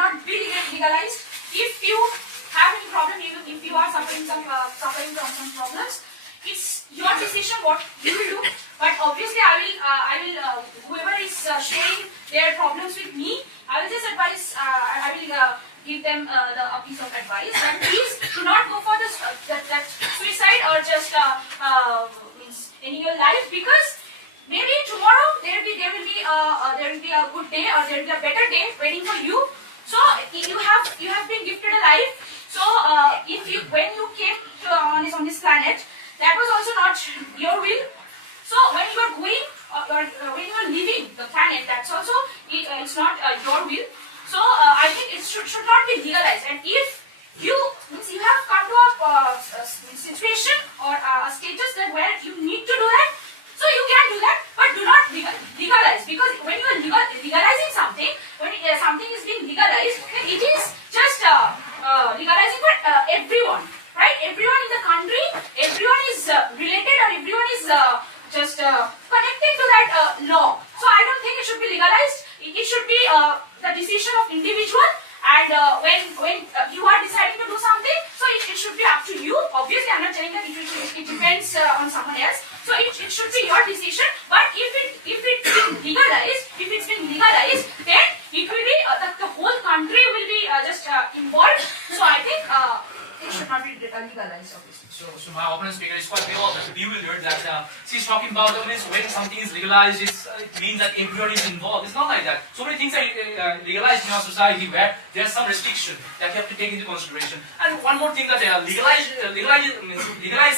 not be legalized. If you have any problem, if you are suffering from some problems, it's your decision what you will do. But obviously, I will whoever is sharing their problems with me, I will just advise. I will give them a piece of advice. And please do not go for this that suicide or just means ending your life, because maybe tomorrow there will be a good day, or there will be a better day waiting for you. So you have been gifted a life. So when you came on this planet, that was also not your will. So when you are going when you are leaving the planet, that's also it's not your will. So I think it should not be legalized. And if you have come to a situation or a status that where you need to do that, so you can do that, but do not legalize, because when you are legalizing something, when something is being legalized, then it is just legalizing for everyone, right? Everyone in the country, everyone is related, or everyone is just connected to that law. So I don't think it should be legalized. It should be the decision of individual. And when you are deciding to do something, so it should be up to you. Obviously, I'm not telling that it depends on someone else. So it should be your decision. But if it's been legalized, then it will be the whole country will be just involved. So I think it should not be legalized, obviously. So my opponent speaker is quite bewildered that she's talking about when something is legalized, it means that everybody is involved. It's not like that. So many things are legalized in our society where there's some restriction that you have to take into consideration. And one more thing, that legalize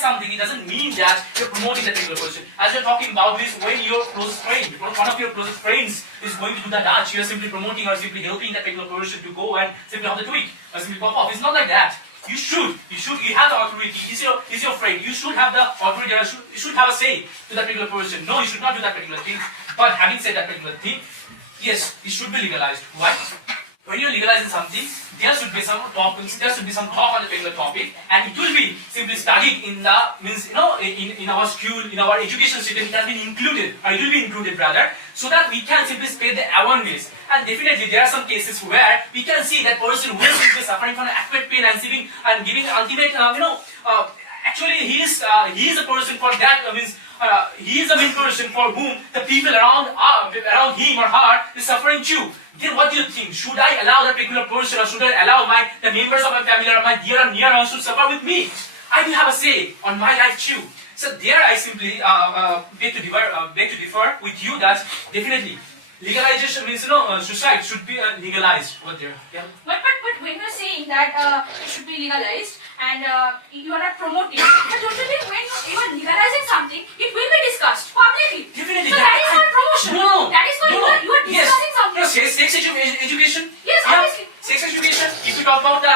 something, it doesn't mean that you're promoting that particular person. As you're talking about this, when your closest friend, one of your closest friends is going to do that dance, you're simply promoting or simply helping that particular person to go and simply have the tweak or simply pop off. It's not like that. You have the authority. He's your friend. You should have the authority. You should have a say to that particular person. No, you should not do that particular thing. But having said that particular thing, yes, it should be legalized. Why? When you're legalizing something, there should be some topics, there should be some talk on the particular topic, and it will be simply studied in the in our school, in our education system. It has been included, or it will be included rather, so that we can simply spread the awareness. And definitely there are some cases where we can see that person who is simply suffering from acute pain and giving ultimate actually he is a person for that he is the main person for whom the people around him or her is suffering too. Then what do you think? Should I allow that particular person, or should I allow the members of my family or my dear and near ones to suffer with me? I will have a say on my life too. So there I simply beg to differ with you that definitely legalization means suicide should be legalized over there. Yeah. But when you're saying that it should be legalized and you are not promoting, but totally when you are legalizing something, it will be discussed publicly. Definitely. So that is not promotion. No. That is not you are discussing something. Yes. Sex education. Yes, obviously. Sex education. If you talk about the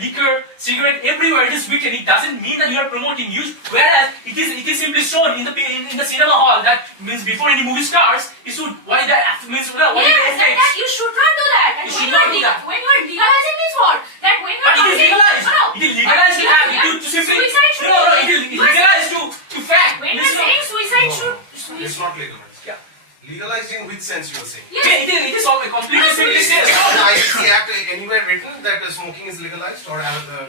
liquor, cigarette, everywhere it is written. It doesn't mean that you are promoting use. Whereas it is simply shown in the cinema hall that means before any movie starts, it should what is that means what is the effects. That you should not do that. And You should not do that. When you are legalizing means what? That when you are It is legalized. No. It is legalized to have to simply. Suicide should No. It is legalized to fact. When you are saying suicide should. It's not legalized. Yeah. Legalized in which sense you are saying? Yes. It is all completely simply Is said. on the ICC Act anywhere written that smoking is legalized or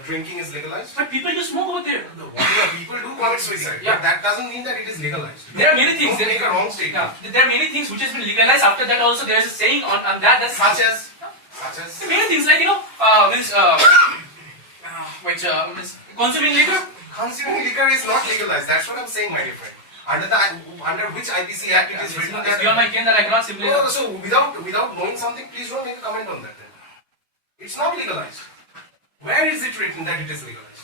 drinking is legalized? But people just smoke over there. Whatever people do commit suicide, Yeah. but that doesn't mean that it is legalized. There are many things. Don't make a wrong statement. Yeah. There are many things which has been legalized. After that, also there is a saying on that. That's Such as many things like consuming liquor. consuming liquor is not legalized. That's what I'm saying, my dear friend. Under which IPC Act it is written It's that. beyond my ken that I cannot simply. No, so without knowing something, please don't make a comment on that. Then. It's not legalized. Where is it written that it is legalized?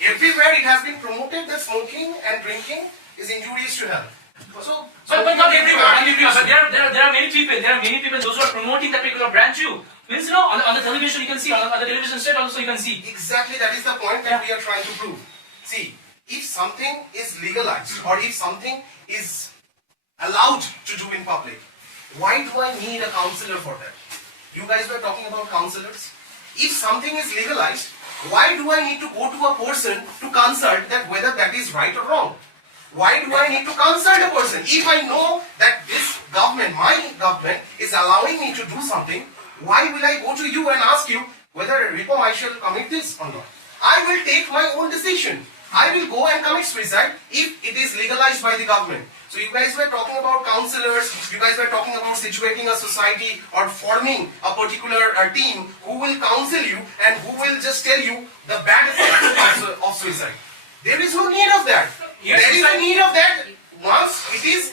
Everywhere it has been promoted that smoking and drinking is injurious to health. But not everywhere. But there are many people. There are many people. Those who are promoting that particular brand too. Means on the television you can see, on the television set also you can see. Exactly, that is the point that we are trying to prove. See, if something is legalized or if something is allowed to do in public, why do I need a counselor for that? You guys were talking about counselors. If something is legalized, why do I need to go to a person to consult that whether that is right or wrong? Why do I need to consult a person? If I know that this government, my government, is allowing me to do something, Why will I go to you and ask you whether Ripam I shall commit this or not? I will take my own decision. I will go and commit suicide if it is legalized by the government. So you guys were talking about counselors, you guys were talking about situating a society or forming a particular team who will counsel you and who will just tell you the bad effects of suicide. There is no need of that. Yes, There is a need of that once it is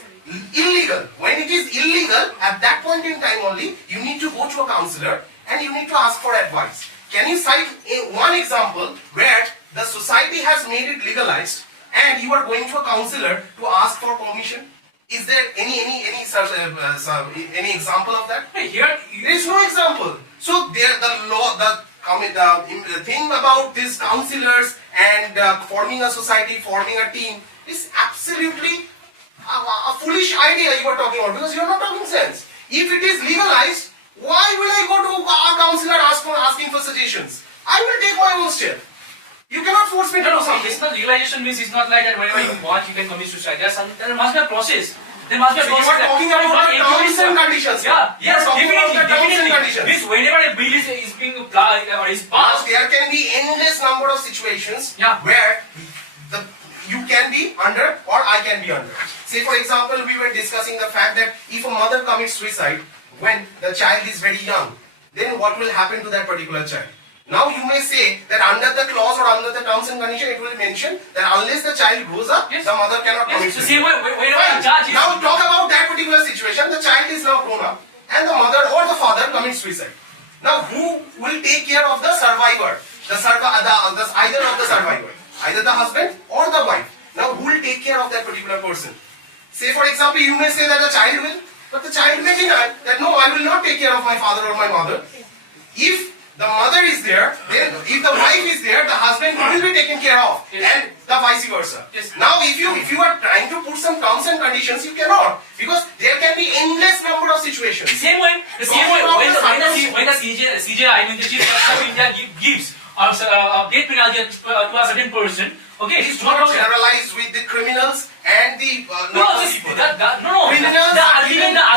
illegal. When it is illegal, at that point in time only, you need to go to a counselor and you need to ask for advice. Can you cite one example where the society has made it legalized and you are going to a counselor to ask for permission? Is there any such any example of that? Hey, here, There is no example. So there the thing about these counselors and forming a society, forming a team is absolutely a foolish idea you are talking about, because you are not talking sense. If it is legalized, why will I go to a counselor asking for suggestions? I will take my own step. You cannot force me to do no, something. it's not legalization means it's not like that whenever you want you can commit suicide. There must be a process. There must be a So you process. are talking about the terms and conditions. Yeah, You are yes, talking about the terms and definitely. conditions. Means whenever a bill is being applied or is Because passed, there can be endless number of situations Yeah. where you can be under or I can be under. Say for example, we were discussing the fact that if a mother commits suicide when the child is very young, then what will happen to that particular child? Now you may say that under the clause or under the terms and condition it will mention that unless the child grows up, Yes. the mother cannot commit yes, the suicide. same way whenever Fine. a judge is Now talk about that particular situation. The child is now grown up and the mother or the father commits suicide. Now who will take care of the survivor? Either of the survivor, either the husband or the wife. Now who will take care of that particular person? Say for example, you may say that the child will, but the child may deny that no, I will not take care of my father or my mother. If the mother is there, then if the wife is there, the husband will be taken care of, Yes. and the vice versa. Yes. Now if you are trying to put some terms and conditions, you cannot, because there can be endless number of situations. the same way when the CJI, means the Chief Justice of India gives death penalty to a certain person, okay, Please it's do not not about generalize with the criminals and the no, normal this, people. no, Criminals the are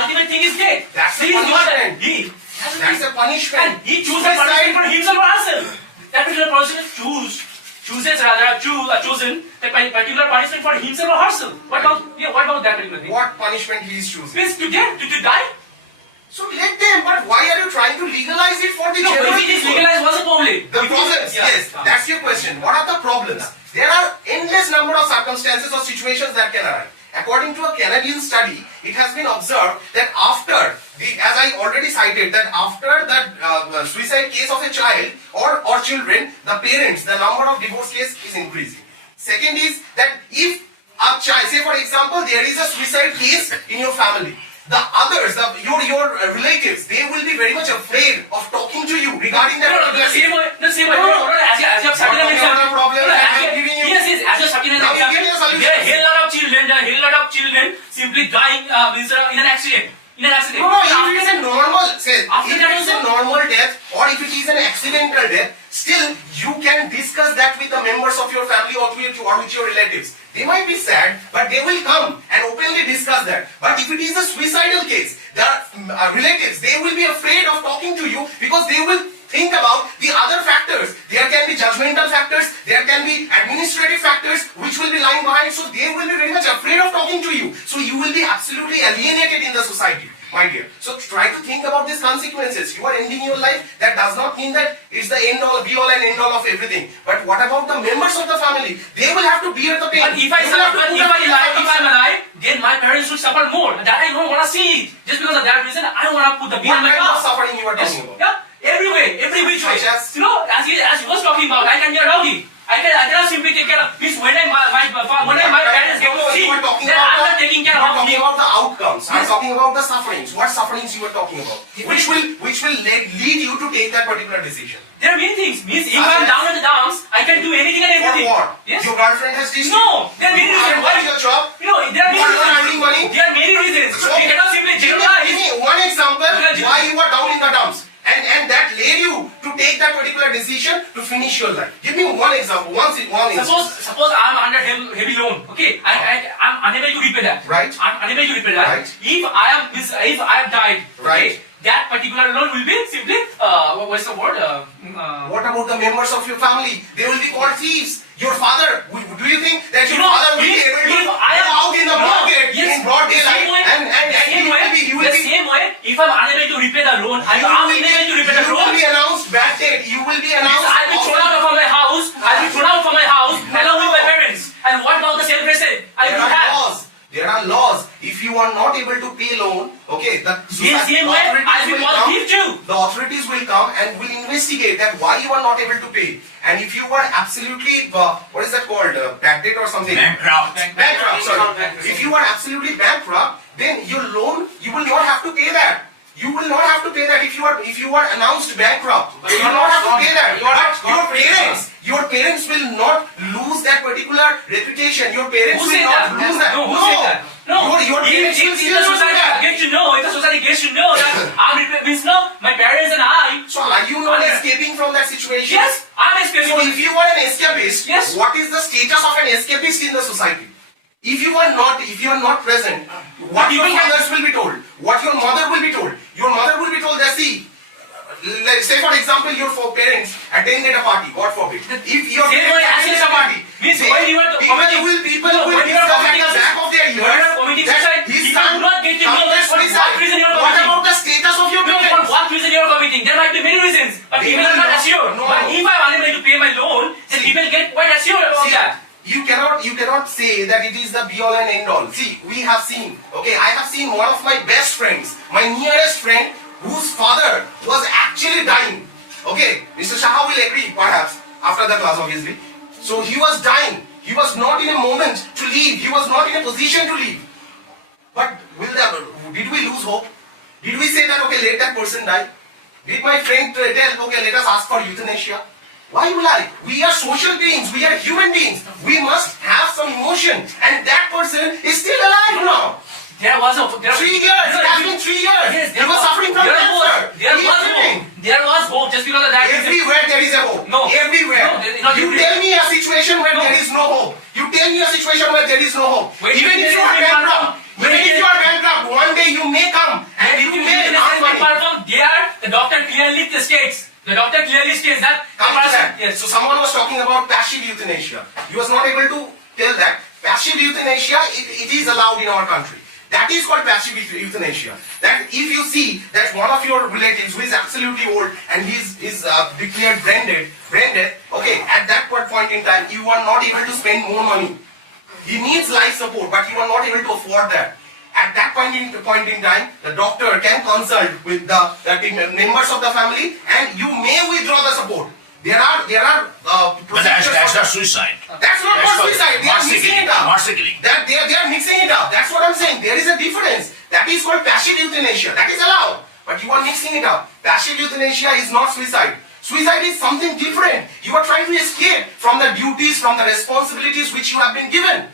ultimate thing is death. That's the He is not punishment. That's a punishment. and he chooses punishment for himself or herself. That particular person chooses a particular punishment for himself or herself. What about that particular thing? What punishment he is choosing? Means to death, to die? So let them, but why are you trying to legalize it for the No, general if it is people? legalized, what's the problem? The problems, Yeah. yes, that's your question. What are the problems? There are endless number of circumstances or situations that can arise. According to a Canadian study, it has been observed that after as I already cited, that after the suicide case of a child or children, the parents, the number of divorce case is increasing. Second is that if a child, say for example, there is a suicide case in your family, the others, your relatives, they will be very much afraid of talking to you regarding that particular case. The same way. As you have cited an example. Yes, as you have cited an Now you example. give me a solution. There are a hell lot of children simply dying in an accident. No, if it is a normal, say, After if that it is a also- normal death or if it is an accidental death, still you can discuss that with the members of your family or with your relatives. They might be sad, but they will come and openly discuss that. But if it is a suicidal case, the relatives, they will be afraid of talking to you because they will think about the other factors. There can be judgmental factors, there can be administrative factors which will be lying behind, so they will be very much afraid of talking to you. So you will be absolutely alienated in the society, my dear. So try to think about these consequences. You are ending your life, that does not mean that it's the end all, be all and end all of everything. But what about the members of the family? They will have to bear the pain. But if I'm alive, then my parents should suffer more. That I don't want to see it. Just because of that reason, I don't want to put the bill What on my kind of car. suffering you are Yes, talking about? yeah, every way, every which way. Such as? You know, as he was talking about, I can be a rowdy. I cannot simply take care of. Means when my parents get sick, You are talking then I'm not taking care of talking me. about the outcomes. I'm Yes. talking about the sufferings. What sufferings you are talking about? Which will lead you to take that particular decision. There are many things. Means if Such I'm as? down in the dumps, I can do anything and For everything. what? Yes. Your girlfriend has ditched you? No, there are many You reasons. haven't got your job? You know, there are You many are not reasons. earning money? There are many reasons. So, We cannot simply give generalize. me one example Yeah, why you are down in the dumps. And that led you to take that particular decision to finish your life. Give me one example. One instance. Suppose I'm under heavy loan. Okay, I'm unable to repay that. Right. I'm unable to repay that. Right. If I have died. Right. Okay, that particular loan will be simply, what's the word? What about the members of your family? They will be called thieves. Your father, do you think that your No, father will be if- able to if go I am- out in the No, market yes, in broad the daylight same way- and he will the be same way, if I'm unable to repay the loan, I'm unable to repay the you will loan, be announced bad date. You will be announced. I'll be thrown out of my house. I'll be thrown out from my house along with my parents. And what about the self-respect I There would are have? laws. There are laws. If you are not able to pay loan, okay, the Same way, I'll be called thief too. The authorities will come and will investigate that why you are not able to pay. And if you are absolutely, what is that called, bad debt or something? Bankrupt. Bankrupt, sorry. If you are absolutely bankrupt, then your loan, you will not have to pay that. You will not have to pay that if you are announced bankrupt. But You you are will not not have to gone- pay that. you are not But gone your parents will not lose that particular reputation. Your parents Who will said not that? lose that. No, who said that? No. Your parents will If still the do society that. gets to know, if the society gets to know that means no, my parents and I, So are you not I'm- escaping from that situation? yes, I'm escaping. So if you are an escapist, Yes. what is the status of an escapist in the society? If you are not present, what your fathers will be told, what your mother will be told. Your mother will be told that, see, let's say for example your four parents attended a party, God forbid. If your Same parents way, attended a party, means they- when you are committing- people No, will when you are discuss at committing the back of their when you are ears committing that suicide, his people son do not get to know committed for what suicide. reason you are What committing. about the status of your No, for parents? what reason you are committing? There might be many reasons, but They people will are not not- assured. no. But if I'm unable to pay my loan, then See. people get quite assured about See, that. you cannot say that it is the be all and end all. See, we have seen, okay, I have seen one of my best friends, my nearest friend, whose father was actually dying. Okay, Mr. Shah will agree perhaps after the class obviously. So he was dying. He was not in a moment to leave. He was not in a position to leave. But did we lose hope? Did we say that okay, let that person die? Did my friend tell okay, let us ask for euthanasia? Why will I? We are social beings. We are human beings. We must have some emotion. And that person is still alive now. There was a 3 years. It has been 3 years. Yes, He was suffering from cancer. There He is was living. hope. There was hope just because of that reason. Everywhere there is a hope. No. Everywhere. No, there is not You everywhere. tell me a situation where No. there is no hope. You tell me a situation where there is no hope. Wait, Even if you are bankrupt, one day you may come and you may earn money. There, the doctor clearly states. The doctor clearly states that the Come to person. that. Yes. So someone was talking about passive euthanasia. He was not able to tell that passive euthanasia it is allowed in our country. That is called passive euthanasia. That if you see that one of your relatives who is absolutely old and he is declared brain dead, okay, at that point in time you are not able to spend more money. He needs life support, but you are not able to afford that. At that point in time, the doctor can consult with the members of the family, and you may withdraw the support. There are But that's procedures not for suicide. that's not That's called suicide. They are mixing it up. Marsupially. That they are mixing it up. That's what I'm saying. There is a difference. That is called passive euthanasia. That is allowed. But you are mixing it up. Passive euthanasia is not suicide. Suicide is something different. You are trying to escape from the duties, from the responsibilities which you have been given.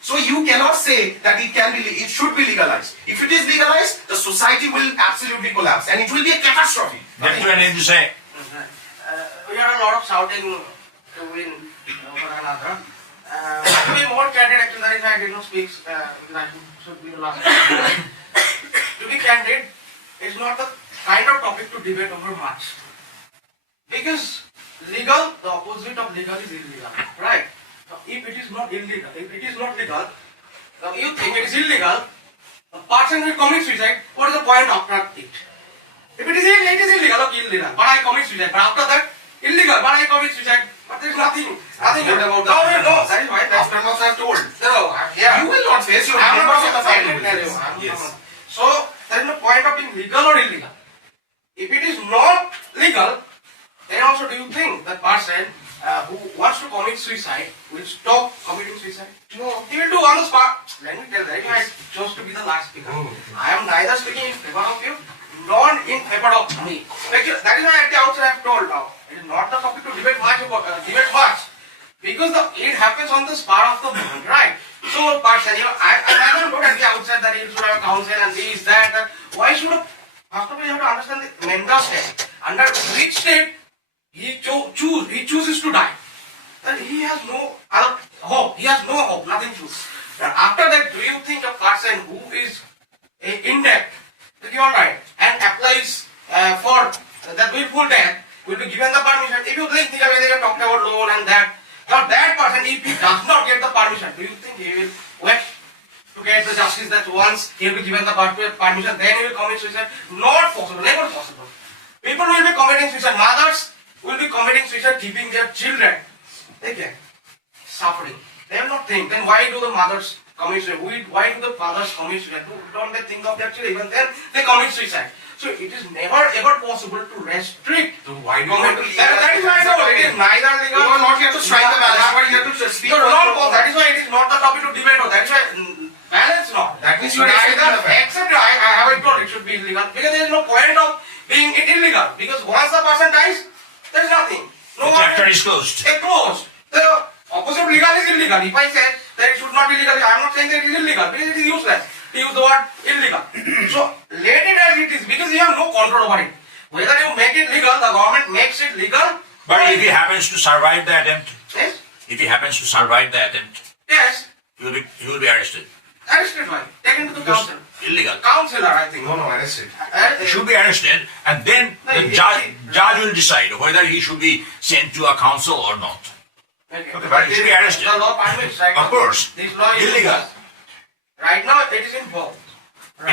So you cannot say that it should be legalized. If it is legalized, the society will absolutely collapse and it will be a catastrophe. That's what I need to say. We had a lot of shouting to win over another. To be more candid, actually, that is why I did not speak because I should be the last. To be candid, it's not the kind of topic to debate over much. Because legal, the opposite of legal is illegal, right? Now, if it is not illegal, if it is not legal, now you think it is illegal, the person will commit suicide, what is the point after it? If it is illegal, okay, illegal, but I commit suicide, but after that, illegal, but I commit suicide, but there is nothing What about no, that is why, that's aftermath I have told. no, yeah. You will not face your I am members of not the family. tell you. Yes. So there is no point of being legal or illegal. If it is not legal, then also do you think that person who wants to commit suicide will stop committing suicide? No, he will do on the spot. Let me tell that I chose to be the last speaker. I am neither speaking in favor of you nor in favor of me. Actually, that is why at the outset I have told now. It is not the topic to debate much about because it happens on the spur of the moment, right? So, person, I never told at the outset that he should have counsel and this, that. Why should first of all you have to understand the mental state. Under which state he chooses to die. Then he has no other hope. He has no hope, nothing to. Then after that, do you think a person who is in debt, okay, all right, and applies wrongful death will be given the permission. If you think whether you talked about loan and that, now that person, if he does not get the permission, do you think he will wait to get the justice that once he will be given the permission, then he will commit suicide? Not possible, never possible. People will be committing suicide. Mothers will be committing suicide, keeping their children. Okay, suffering. They will not think. Then why do the mothers commit suicide? Why do the fathers commit suicide? Don't they think of their children? Even then they commit suicide. So it is never ever possible to restrict. So why do you want to leave That is why I know it is neither legal. You are not here to strike the balance, but you have to speak. No, no, that is why it is not the topic to debate on. That is why balance not. That means you are neither accepting the fact. except I have told it should be illegal because there is no point of being it illegal because once the person dies, there is nothing. No The chapter is closed. It closed. The opposite of legal is illegal. If I say that it should not be legal, I am not saying that it is illegal because it is useless to use the word illegal. So let it as it is because you have no control over it. Whether you make it legal, the government makes it legal. But if he happens to survive the attempt, Yes, if he happens to survive the attempt, yes, he will be arrested. arrested why? Taken to the Because council. illegal. Counselor, I think. No, arrested. He should be arrested, and then the judge will decide whether he should be sent to a council or not. Okay, but he should be arrested. The law permits, right? Of course. This law is Illegal. Right now, it is involved.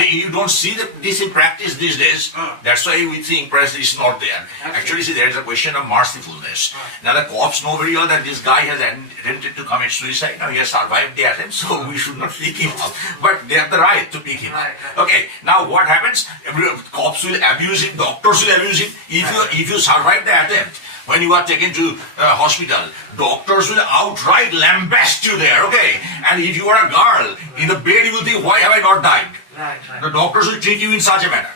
You don't see this in practice these days. That's why we think press is not there. Actually, see, there is a question of mercifulness. Now, the cops know very well that this guy has attempted to commit suicide. Now, he has survived the attempt, so we should not pick him up. But they have the right to pick him up. Okay, now what happens? Cops will abuse him, doctors will abuse him. If you survive the attempt, when you are taken to hospital, doctors will outright lambaste you there, okay? And if you are a girl, in the bed you will think, why have I not died? Right. The doctors will treat you in such a manner.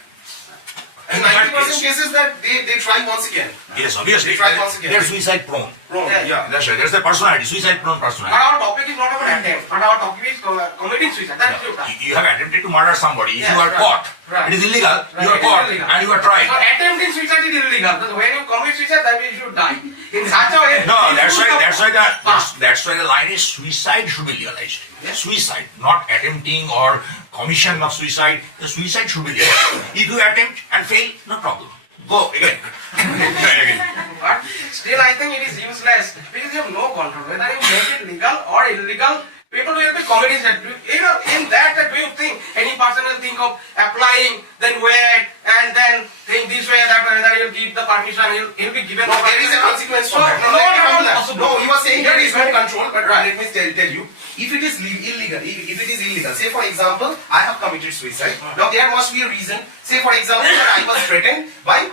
In 90% cases that they try once again. Yes, obviously. They try once again. They're suicide prone. Wrong, yeah. That's right. There's the personality, suicide prone But personality. our topic is not about attempt, but our topic is committing suicide. That's your time. You have attempted to murder somebody. If Yes, you are right. caught, Right. it is illegal. You are It is caught illegal. and you are tried. So attempting suicide is illegal because when you commit suicide, that means you should die. In such a way. No, it that's is why. good. That's why the line is suicide should be legalized. Suicide, not attempting or commission of suicide. The suicide should be legalized. If you attempt and fail, no problem. Go again. Try again. But still, I think it is useless because you have no control. Whether you make it legal or illegal, people will be committing that. You know, in that do you think any person will think of applying, then wait, and then think this way, that way, whether he'll give the permission, he'll be given. No, there is a consequence for that. No, let me no, come to no, that. possible. No, you are saying there is no Right. control, but let me tell you, if it is illegal, if it is illegal, say for example, I have committed suicide. Now there must be a reason. Say for example, that I was threatened by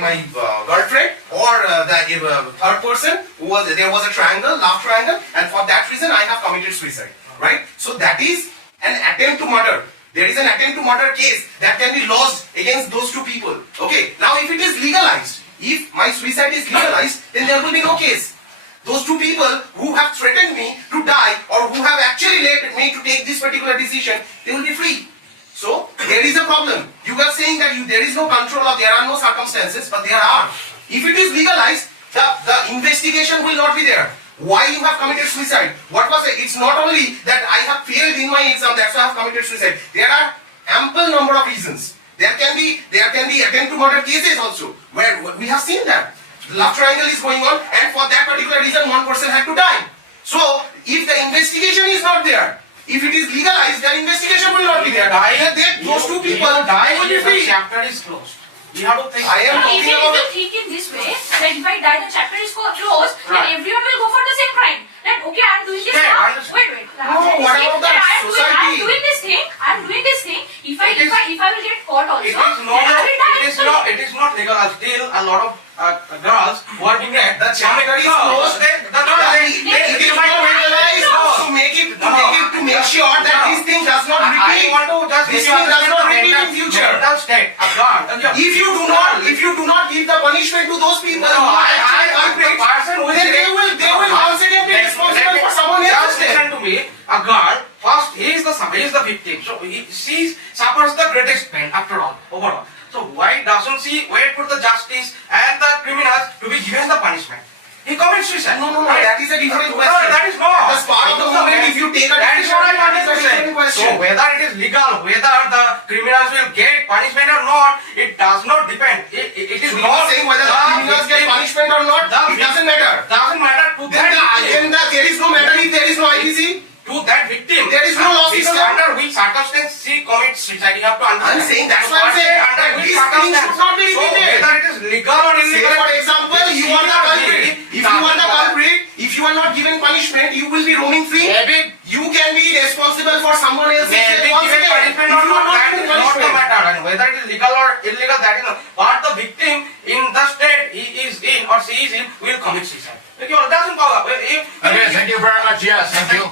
my girlfriend or the third person who was there was a triangle, love triangle, and for that reason I have committed suicide. Right? So that is an attempt to murder. There is an attempt to murder case that can be lodged against those two people. Okay. Now if it is legalized, if my suicide is legalized, then there will be no case. Those two people who have threatened me to die or who have actually led me to take this particular decision, they will be free. So there is a problem. You are saying that there is no control or there are no circumstances, but there are. If it is legalized, the investigation will not be there. Why you have committed suicide? What was it? It's not only that I have failed in my exam, that's why I have committed suicide. There are ample number of reasons. There can be attempt to murder cases also, where we have seen that. Love triangle is going on, and for that particular reason, one person had to die. So, if the investigation is not there, if it is legalized, the investigation will not be there. Those two people die will be free. The chapter is closed. You have to think. I am No, talking if about. you think in this way, that if I die, the chapter is closed, then Right. everyone will go for the same crime. That okay, I am doing this Yeah, I now. understand. Wait. No, what about the society? I am doing this thing. If I will get caught also, It is then I will die. it is not legal. Still, a lot of girls who are being The chapter is closed. It is not legalized to make sure that this thing does not I repeat. want to just This give you thing does not understand repeat in mental- future. mental state. A girl. If you do not give the punishment to those people No, who are actually the culprits, person who is then they will once again be responsible for someone Just else's death. listen to me. A girl, first, he is the victim. So she suffers the greatest pain after all, overall. So why doesn't she wait for the justice and the criminals to be given the punishment? He commits suicide. No, Right? that is a different No, question. that is not. At the start of the moment, if you take a that is decision, what I that wanted is a to say. different question. So whether it is legal, whether the criminals will get punishment or not, it does not depend. It is is we not are saying whether the criminals get punishment or not, it doesn't matter. Doesn't matter to Then there is no matter if there is no IPC. to that victim. There is no law Because system. under which circumstance she commits suicide, you have to understand. I'm saying that's why I'm saying Under that which these things should not be So repeated. whether it is legal or Say illegal. for example, you are the culprit. If you are the culprit, if you are not given punishment, you will be roaming free. Maybe You can be responsible for someone else's maybe death once given again. punishment If or you are not, not that given is not the punishment. matter. And whether it is legal or illegal, that is not. But the victim in the state he is in or she is in will commit suicide. Okay, well, doesn't bother. Okay, thank you very much. Yes, thank you.